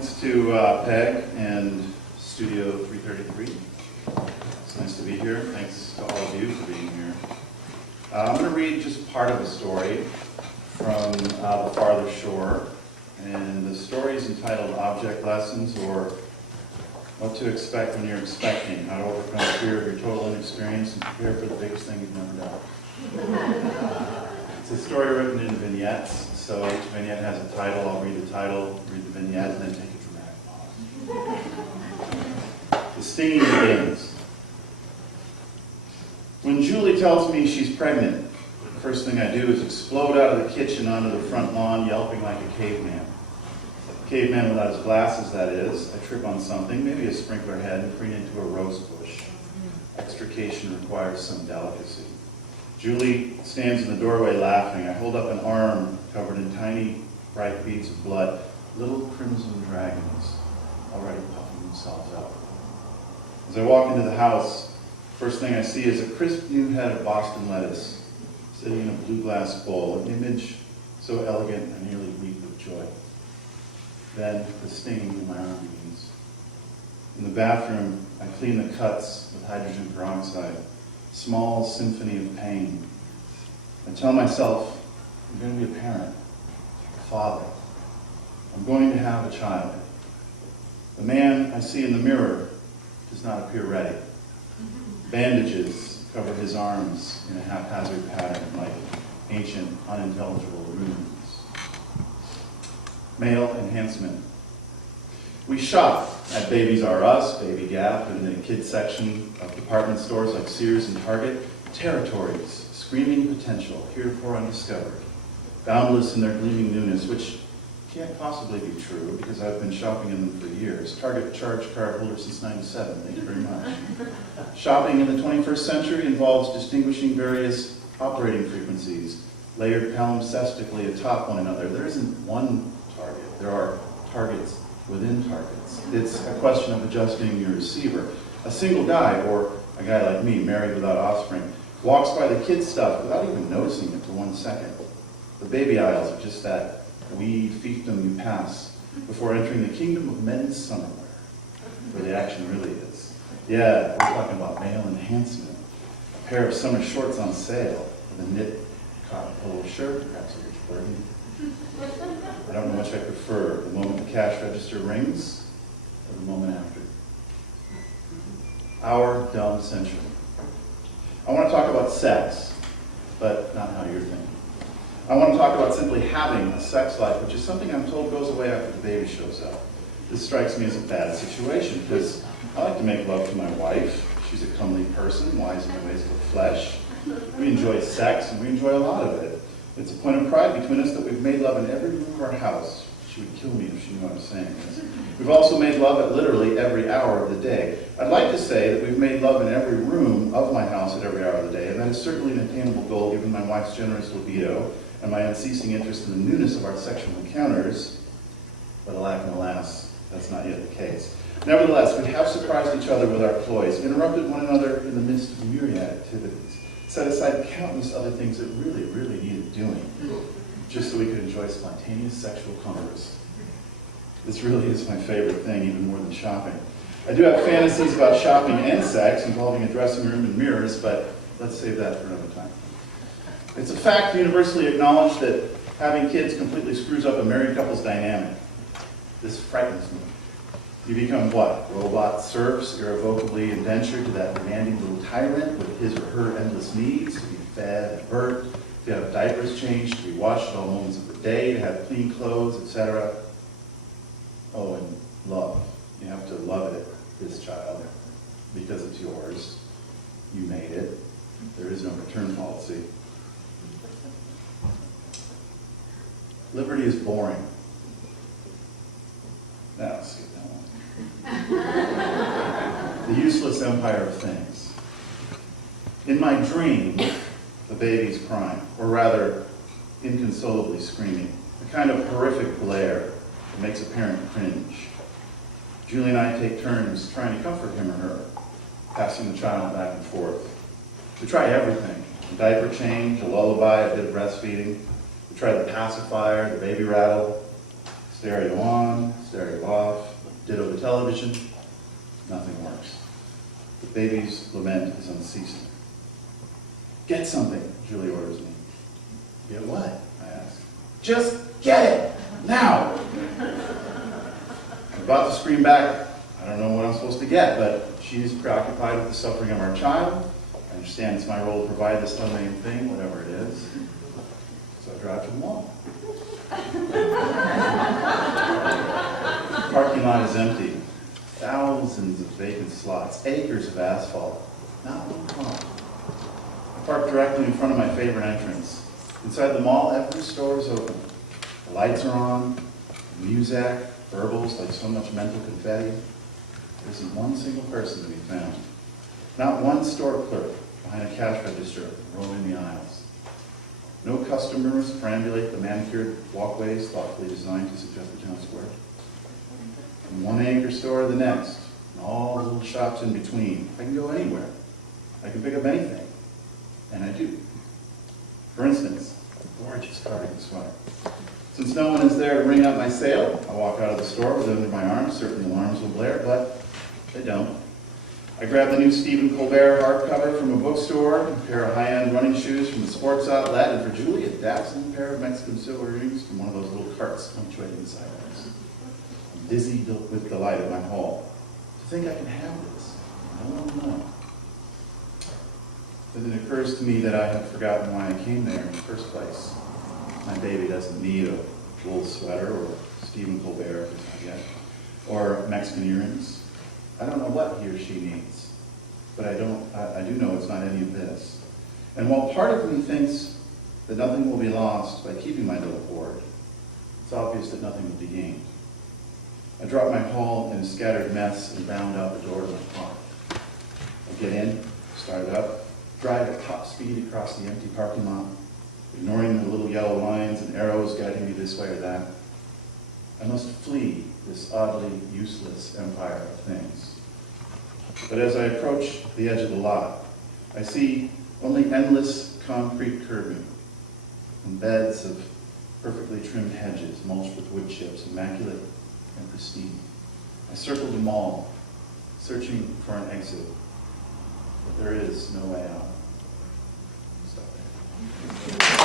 Thanks to Peg and Studio 333. It's nice to be here. Thanks to all of you for being here. I'm going to read just part of a story from The Farther Shore. And the story is entitled Object Lessons, or What to Expect When You're Expecting, How to Overcome Fear of Your Total Inexperience and Prepare for the Biggest Thing You've Never Done. It's a story written in vignettes. So each vignette has a title. I'll read the title, read the vignette, and then take a dramatic pause. The stinging begins. When Julie tells me she's pregnant, the first thing I do is explode out of the kitchen onto the front lawn, yelping like a caveman. Caveman without his glasses, that is. I trip on something, maybe a sprinkler head, and careen into a rose bush. Extrication requires some delicacy. Julie stands in the doorway laughing. I hold up an arm covered in tiny, bright beads of blood, little crimson dragons already puffing themselves up. As I walk into the house, first thing I see is a crisp new head of Boston lettuce sitting in a blue glass bowl, an image so elegant I nearly weep with joy. Then the stinging in my arm begins. In the bathroom, I clean the cuts with hydrogen peroxide. Small symphony of pain. I tell myself, I'm going to be a parent, a father. I'm going to have a child. The man I see in the mirror does not appear ready. Bandages cover his arms in a haphazard pattern like ancient, unintelligible runes. Male enhancement. We shop at Babies R Us, Baby Gap, and the kids section of department stores like Sears and Target. Territories, screaming potential, heretofore undiscovered. Boundless in their gleaming newness, which can't possibly be true because I've been shopping in them for years. Target charge card holder since '97, thank you very much. Shopping in the 21st century involves distinguishing various operating frequencies, layered palimpsestically atop one another. There isn't one target, there are targets within targets. It's a question of adjusting your receiver. A single guy, or a guy like me, married without offspring, walks by the kids' stuff without even noticing it for 1 second. The baby aisles are just that weed fiefdom you pass before entering the kingdom of men's summerwear, where the action really is. Yeah, we're talking about male enhancement. A pair of summer shorts on sale with a knit cotton polo shirt, perhaps a rich burgundy. I don't know which I prefer, the moment the cash register rings or the moment after. Our dumb century. I want to talk about sex, but not how you're thinking. I want to talk about simply having a sex life, which is something I'm told goes away after the baby shows up. This strikes me as a bad situation, because I like to make love to my wife. She's a comely person, wise in the ways of the flesh. We enjoy sex, and we enjoy a lot of it. It's a point of pride between us that we've made love in every room of our house. She would kill me if she knew what I was saying this. We've also made love at literally every hour of the day. I'd like to say that we've made love in every room of my house at every hour of the day, and that is certainly an attainable goal given my wife's generous libido and my unceasing interest in the newness of our sexual encounters, but alack and alas, that's not yet the case. Nevertheless, we have surprised each other with our ploys, interrupted one another in the midst of myriad activities, set aside countless other things that really, really needed doing, just so we could enjoy spontaneous sexual converse. This really is my favorite thing, even more than shopping. I do have fantasies about shopping and sex involving a dressing room and mirrors, but let's save that for another time. It's a fact universally acknowledged that having kids completely screws up a married couple's dynamic. This frightens me. You become what? Robot serfs, irrevocably indentured to that demanding little tyrant with his or her endless needs to be fed and burped, to have diapers changed, to be washed at all moments of the day, to have clean clothes, etc. Oh, and love. You have to love it, this child, because it's yours. You made it. There is no return policy. Liberty is boring. Now, let's skip that one. The useless empire of things. In my dream, the baby's crying, or rather, inconsolably screaming, a kind of horrific blare that makes a parent cringe. Julie and I take turns trying to comfort him or her, passing the child back and forth. We try everything, a diaper change, a lullaby, a bit of breastfeeding. We try the pacifier, the baby rattle. Stereo on, stereo off, ditto the television, nothing works. The baby's lament is unceasing. Get something, Julie orders me. Get what? I ask. Just get it, now! I'm about to scream back, I don't know what I'm supposed to get, but she's preoccupied with the suffering of our child. I understand it's my role to provide this unnamed thing, whatever it is. So I drive to the mall. The parking lot is empty. Thousands of vacant slots, acres of asphalt, not one car. I park directly in front of my favorite entrance. Inside the mall, every store is open. The lights are on, music, burbles like so much mental confetti. There isn't one single person to be found. Not one store clerk behind a cash register roaming the aisles. No customers perambulate the manicured walkways thoughtfully designed to suggest the town square. From one anchor store to the next, and all the little shops in between. I can go anywhere. I can pick up anything. And I do. For instance, a gorgeous cardigan sweater. Since no one is there to ring out my sale, I walk out of the store with it under my arm, certain alarms will blare, but they don't. I grab the new Stephen Colbert hardcover from a bookstore, a pair of high-end running shoes from the sports outlet, and for Julie, a dazzling pair of Mexican silver earrings from one of those little carts punctuating the sidewalks. I'm dizzy with delight at my haul. To think I can have this? No. Then it occurs to me that I have forgotten why I came there in the first place. My baby doesn't need a wool sweater or Stephen Colbert, yet, or Mexican earrings. I don't know what he or she needs, but I do know it's not any of this. And while part of me thinks that nothing will be lost by keeping my little hoard, it's obvious that nothing will be gained. I drop my haul in a scattered mess and bound out the door of my car. I get in, start it up, drive at top speed across the empty parking lot, ignoring the little yellow lines and arrows guiding me this way or that. I must flee this oddly useless empire of things. But as I approach the edge of the lot, I see only endless concrete curbing and beds of perfectly trimmed hedges mulched with wood chips, immaculate and pristine. I circle the mall, searching for an exit, but there is no way out. Stop there.